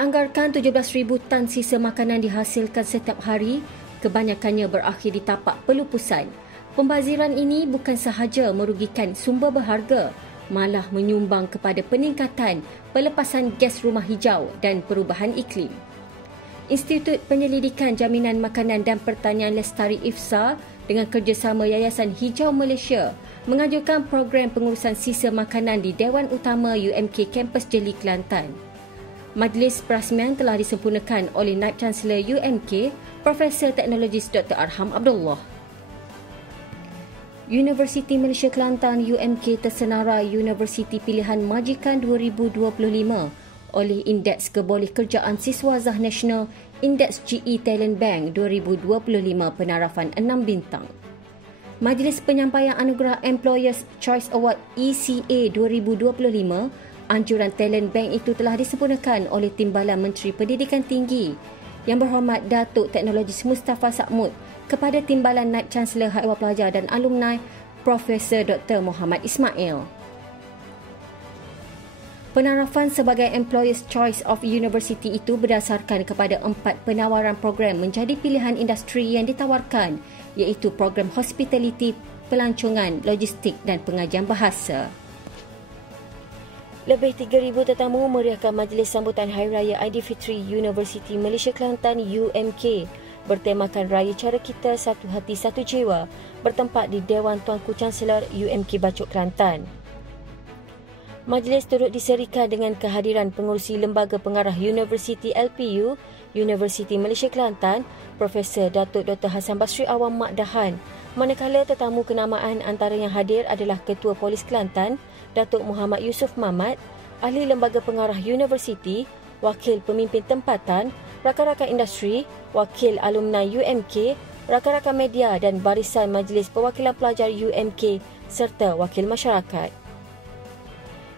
Dianggarkan 17,000 tan sisa makanan dihasilkan setiap hari, kebanyakannya berakhir di tapak pelupusan. Pembaziran ini bukan sahaja merugikan sumber berharga, malah menyumbang kepada peningkatan pelepasan gas rumah hijau dan perubahan iklim. Institut Penyelidikan Jaminan Makanan dan Pertanian Lestari IFSA dengan kerjasama Yayasan Hijau Malaysia mengajukan program pengurusan sisa makanan di Dewan Utama UMK Kampus Jeli Kelantan. Majlis perasmian telah disempurnakan oleh Naib Chancellor UMK, Profesor Teknologis Dr. Arham Abdullah. Universiti Malaysia Kelantan UMK tersenarai Universiti Pilihan Majikan 2025 oleh Indeks Kebolehkerjaan Siswazah Nasional Indeks GE Talent Bank 2025 penarafan 6 bintang. Majlis Penyampaian Anugerah Employers Choice Award ECA 2025, anjuran Talent Bank itu telah disempurnakan oleh Timbalan Menteri Pendidikan Tinggi Yang Berhormat Datuk Teknologis Mustafa Sakmud kepada Timbalan Naib Chancellor Haiwan Pelajar dan Alumni Profesor Dr. Muhammad Ismail. Penarafan sebagai Employers Choice of University itu berdasarkan kepada 4 penawaran program menjadi pilihan industri yang ditawarkan, iaitu program hospitality, pelancongan, logistik dan pengajian bahasa. Lebih 3,000 tetamu meriahkan majlis sambutan Hari Raya Aidilfitri Universiti Malaysia Kelantan UMK bertemakan Raya Cara Kita Satu Hati Satu Jiwa bertempat di Dewan Tuanku Chancellor UMK Bacok Kelantan. Majlis turut diserikan dengan kehadiran pengerusi Lembaga Pengarah Universiti LPU, Universiti Malaysia Kelantan, Profesor Datuk Dr. Hassan Basri Awam Makdahan, manakala tetamu kenamaan antara yang hadir adalah Ketua Polis Kelantan, Datuk Muhammad Yusof Mamat, Ahli Lembaga Pengarah Universiti, Wakil Pemimpin Tempatan, rakan-rakan industri, Wakil Alumni UMK, rakan-rakan media dan barisan Majlis Perwakilan Pelajar UMK serta wakil masyarakat.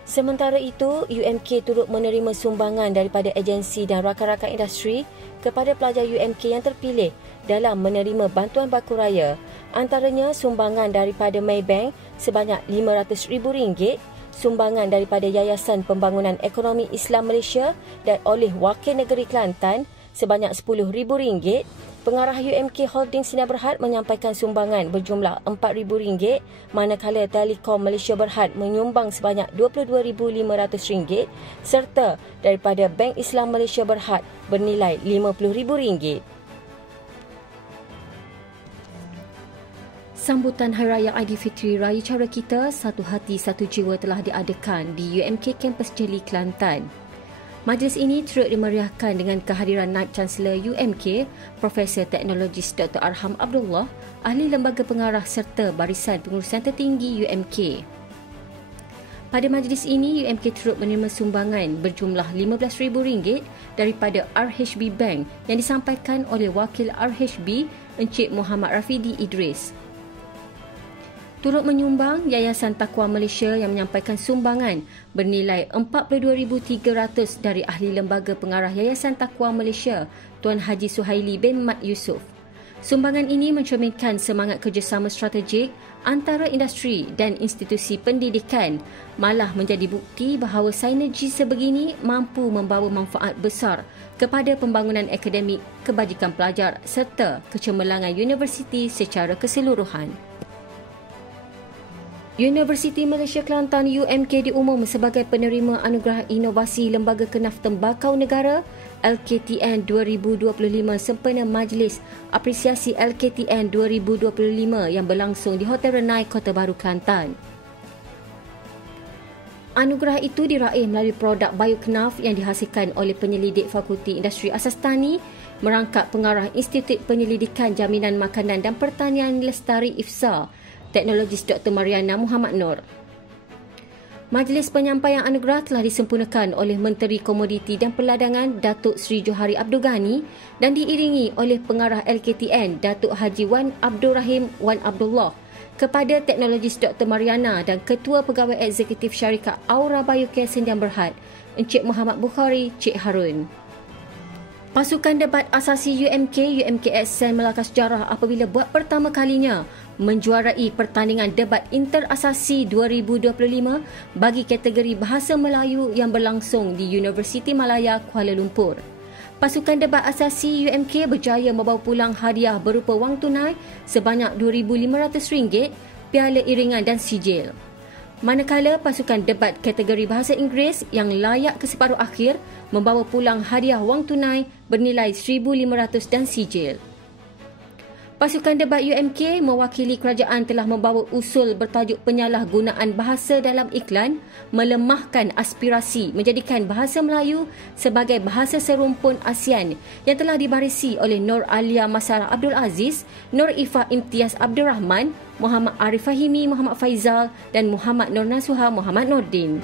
Sementara itu, UMK turut menerima sumbangan daripada agensi dan rakan-rakan industri kepada pelajar UMK yang terpilih dalam menerima bantuan baku raya, antaranya sumbangan daripada Maybank sebanyak RM500,000, sumbangan daripada Yayasan Pembangunan Ekonomi Islam Malaysia dan oleh Wakil Negeri Kelantan sebanyak RM10,000. Pengarah UMK Holding Sinar Berhad menyampaikan sumbangan berjumlah RM4,000, manakala Telekom Malaysia Berhad menyumbang sebanyak RM22,500 serta daripada Bank Islam Malaysia Berhad bernilai RM50,000. Sambutan Hari Raya Aidilfitri Raya Cara Kita Satu Hati Satu Jiwa telah diadakan di UMK Kampus Jeli Kelantan. Majlis ini turut dimeriahkan dengan kehadiran Naib Chancellor UMK, Profesor Teknologis Dr. Arham Abdullah, Ahli Lembaga Pengarah serta Barisan Pengurusan Tertinggi UMK. Pada majlis ini, UMK turut menerima sumbangan berjumlah RM15,000 daripada RHB Bank yang disampaikan oleh Wakil RHB, Encik Muhammad Rafidi Idris. Turut menyumbang Yayasan Taqwa Malaysia yang menyampaikan sumbangan bernilai RM42,300 dari Ahli Lembaga Pengarah Yayasan Taqwa Malaysia, Tuan Haji Suhaili bin Mat Yusof. Sumbangan ini mencerminkan semangat kerjasama strategik antara industri dan institusi pendidikan, malah menjadi bukti bahawa sinergi sebegini mampu membawa manfaat besar kepada pembangunan akademik, kebajikan pelajar serta kecemerlangan universiti secara keseluruhan. Universiti Malaysia Kelantan UMK diumum sebagai penerima Anugerah Inovasi Lembaga Kenaf Tembakau Negara LKTN 2025 sempena Majlis Apresiasi LKTN 2025 yang berlangsung di Hotel Renai, Kota Baru, Kelantan. Anugerah itu diraih melalui produk Biokenaf yang dihasilkan oleh penyelidik Fakulti Industri Asas Tani, merangkap pengarah Institut Penyelidikan Jaminan Makanan dan Pertanian Lestari IFSA, Teknologis Dr. Mariana Muhammad Nur. Majlis penyampaian anugerah telah disempurnakan oleh Menteri Komoditi dan Perladangan Datuk Seri Johari Abdul Ghani dan diiringi oleh pengarah LKTN Datuk Haji Wan Abdul Rahim Wan Abdullah kepada Teknologis Dr. Mariana dan Ketua Pegawai Eksekutif Syarikat Aura Biocare Sdn Berhad, Encik Muhammad Bukhari Cik Harun. Pasukan debat asasi UMK, UMKSN melangkah sejarah apabila buat pertama kalinya menjuarai pertandingan debat interasasi 2025 bagi kategori Bahasa Melayu yang berlangsung di Universiti Malaya, Kuala Lumpur. Pasukan debat asasi UMK berjaya membawa pulang hadiah berupa wang tunai sebanyak RM2,500, piala iringan dan sijil. Manakala pasukan debat kategori Bahasa Inggeris yang layak ke separuh akhir membawa pulang hadiah wang tunai bernilai RM1,500 dan sijil. Pasukan debat UMK mewakili kerajaan telah membawa usul bertajuk penyalahgunaan bahasa dalam iklan, melemahkan aspirasi menjadikan bahasa Melayu sebagai bahasa serumpun ASEAN yang telah dibarisi oleh Nur Alia Masarah Abdul Aziz, Nur Ifah Imtiaz Abdul Rahman, Muhammad Arif Fahimi Muhammad Faizal dan Muhammad Nur Nasuha Muhammad Nordin.